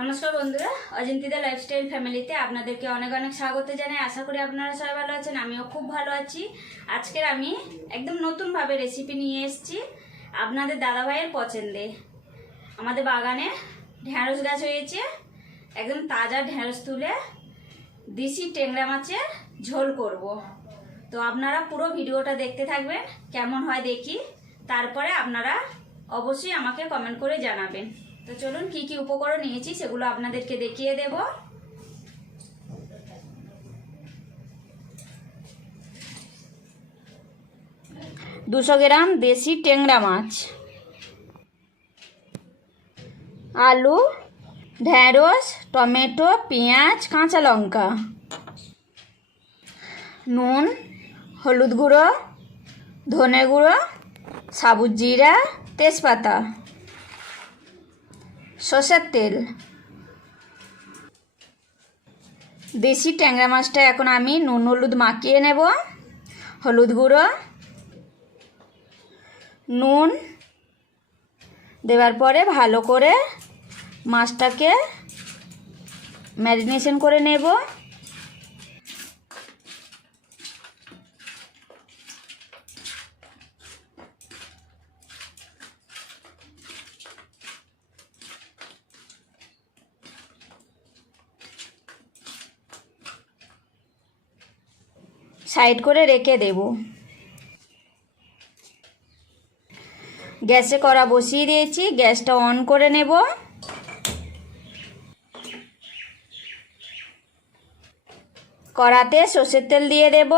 নমস্কার বন্ধুরা, অজিন্তিদা লাইফস্টাইল ফ্যামিলিতে আপনাদেরকে অনেক অনেক স্বাগত জানাই। আশা করি আপনারা সবাই ভালো আছেন, আমিও খুব ভালো আছি। আজকের আমি একদম নতুনভাবে রেসিপি নিয়ে এসেছি, আপনাদের দাদাভাইয়ের পছন্দে। আমাদের বাগানে ঢ্যাঁড়স গাছ হয়েছে, একদম তাজা ঢ্যাঁড়স তুলে দেশি টেংরা মাছের ঝোল করব। তো আপনারা পুরো ভিডিওটা দেখতে থাকবেন, কেমন হয় দেখি, তারপরে আপনারা অবশ্যই আমাকে কমেন্ট করে জানাবেন। তো চলুন কি কি উপকরণ নিয়েছি সেগুলো আপনাদেরকে দেখিয়ে দেব। দুশো গ্রাম দেশি টেংরা মাছ, আলু, ঢ্যাঁড়স, টমেটো, পেঁয়াজ, কাঁচা লঙ্কা, নুন, হলুদ গুঁড়ো, ধনে গুঁড়ো সাবুত জিরা, তেজপাতা। সর্ষের তেল। দেশি ট্যাংরা মাছটা এখন আমি নুন হলুদ মাখিয়ে নেব। হলুদ গুঁড়ো, নুন দেওয়ার পরে ভালো করে মাছটাকে ম্যারিনেশন করে নেব। সাইড করে রেখে দেব। গ্যাসে কড়া বসিয়ে দিয়েছি, গ্যাসটা অন করে নেব। কড়াতে সর্ষের তেল দিয়ে দেব।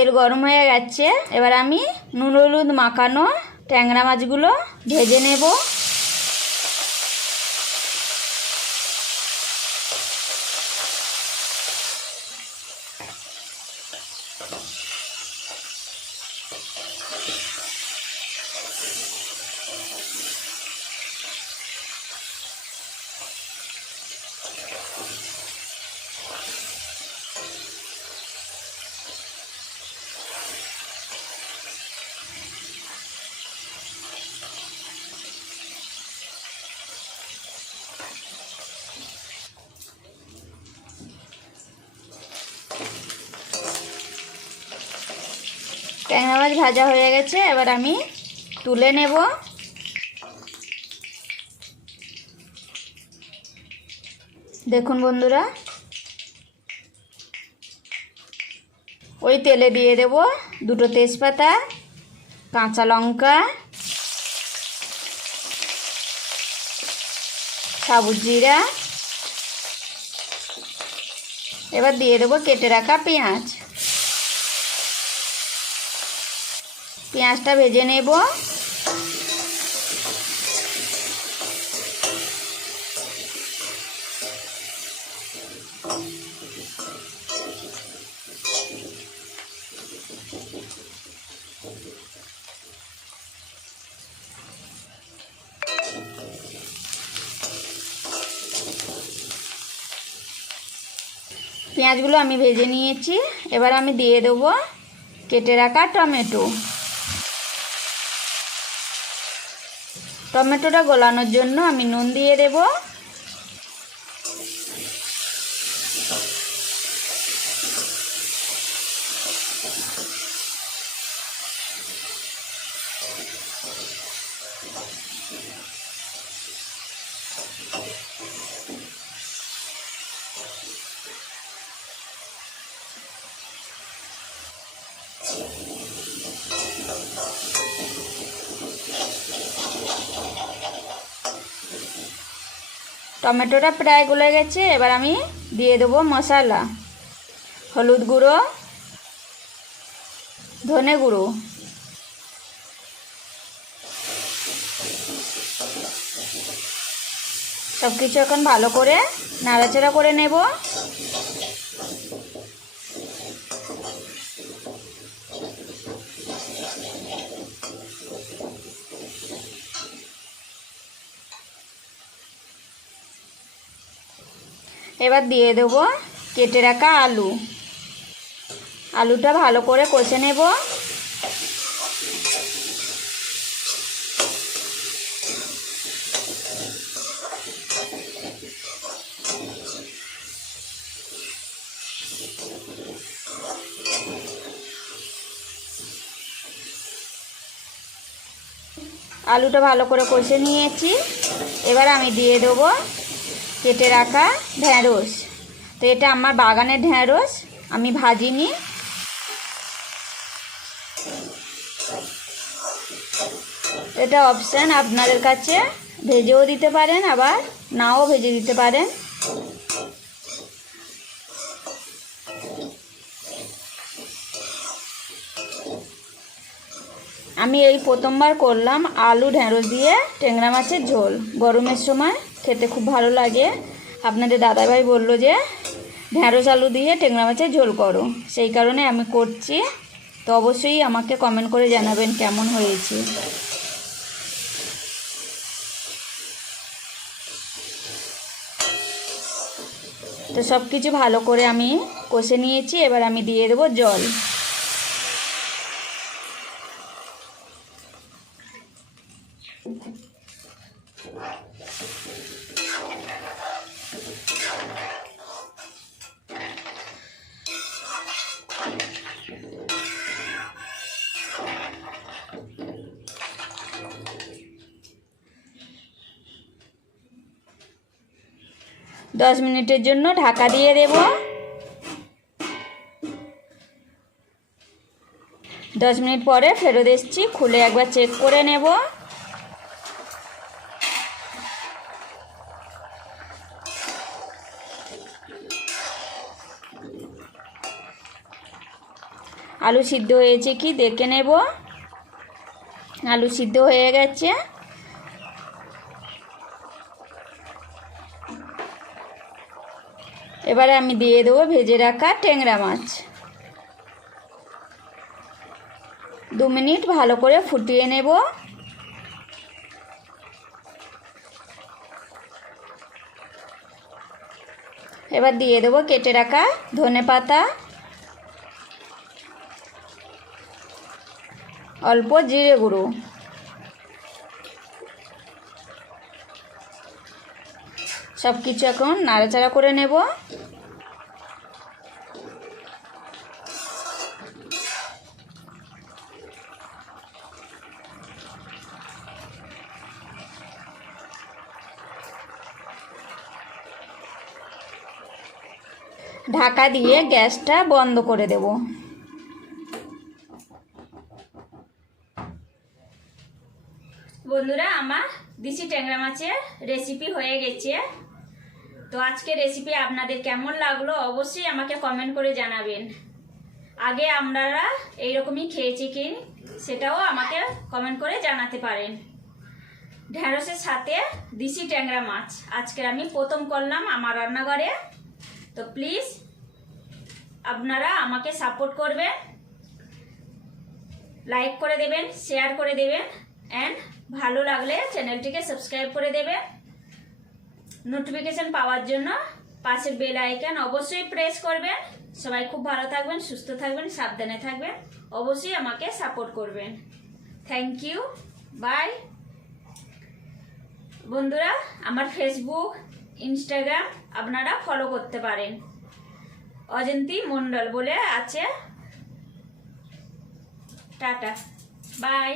তেল গরম হয়ে গেছে। এবার আমি নুন হলুদ মাখানো ট্যাংরা মাছগুলো ভেজে নেব। ট্যাংরা মাছ ভাজা হয়ে গেছে, এবার আমি তুলে নেব। দেখুন বন্ধুরা, ওই তেলে দিয়ে দেব দুটো তেজপাতা, কাঁচা লঙ্কা সাবুত জিরা, এবার দিয়ে দেবো কেটে রাখা পেঁয়াজ। পেঁয়াজটা ভেজে নেব। পেঁয়াজগুলো আমি ভেজে নিয়েছি। এবার আমি দিয়ে দেবো কেটে রাখা টমেটো। টমেটোটা গলানোর জন্য আমি নুন দিয়ে দেব। টমেটোটা প্রায় গলে গেছে, এবার আমি দিয়ে দেবো মশলা। হলুদ গুঁড়ো, ধনে গুঁড়ো। সব কিছু এখন ভালো করে নাড়াচাড়া করে নেব। এবার দিয়ে দেবো কেটে রাখা আলু। আলুটা ভালো করে কষে নেব। আলুটা ভালো করে কষে নিয়েছি। এবার আমি দিয়ে দেবো কেটে রাখা ঢ্যাঁড়স তো এটা আমার বাগানের ঢ্যাঁড়স আমি ভাজিনি। এটা অপশান আপনাদের কাছে, ভেজেও দিতে পারেন, আবার নাও ভেজে দিতে পারেন। আমি এই প্রথমবার করলাম আলু ঢেঁড়স দিয়ে ট্যাংরা মাছের ঝোল। গরমের সময় খেতে খুব ভালো লাগে। আপনাদের দাদাভাই বলল যে, ঢেঁড়স আলু দিয়ে ট্যাংরা মাছের ঝোল করো। সেই কারণে আমি করছি। তো অবশ্যই আমাকে কমেন্ট করে জানাবেন কেমন হয়েছে। তো সব কিছু ভালো করে আমি কষে নিয়েছি। এবার আমি দিয়ে দেবো জল। দশ মিনিটের জন্য ঢাকা দিয়ে দেব। দশ মিনিট পরে ফেরত এসছি, খুলে একবার চেক করে নেব। আলু সিদ্ধ হয়েছে কি দেখে নেব। আলু সিদ্ধ হয়ে গেছে। এবারে আমি দিয়ে দেবো ভেজে রাখা ট্যাংরা মাছ। দু মিনিট ভালো করে ফুটিয়ে নেব। এবার দিয়ে দেবো কেটে রাখা ধনে পাতা। অল্প জিরে গুঁড়ো। সব কিছু এখন নাড়াচাড়া করে নেব। ঢাকা দিয়ে গ্যাসটা বন্ধ করে দেব। বন্ধুরা, আমার দিশি ট্যাংরা মাছের রেসিপি হয়ে গেছে। তো আজকে রেসিপি আপনাদের কেমন লাগল অবশ্যই আমাকে কমেন্ট করে জানাবেন। আগে আপনারা এইরকমই খেয়েছি কি সেটাও আমাকে কমেন্ট করে জানাতে পারেন। ঢ্যাঁড়সের সাথে দিশি ট্যাংরা মাছ। আজকে আমি প্রথম করলাম আমার রান্নাঘরে তো প্লিজ আপনারা আমাকে সাপোর্ট করবেন লাইক করে দেবেন শেয়ার করে দেবেন অ্যান্ড ভালো লাগলে চ্যানেলটিকে সাবস্ক্রাইব করে দেবেন। নোটিফিকেশন পাওয়ার জন্য পাশের বেল আইকন অবশ্যই প্রেস করবেন। সবাই খুব ভালো থাকবেন, সুস্থ থাকবেন, সাবধানে থাকবেন। অবশ্যই আমাকে সাপোর্ট করবেন। থ্যাংক ইউ বাই বন্ধুরা, আমার ফেসবুক ইনস্টাগ্রাম আপনারা ফলো করতে পারেন। অজন্তি মণ্ডল বলে আছে। Tata bye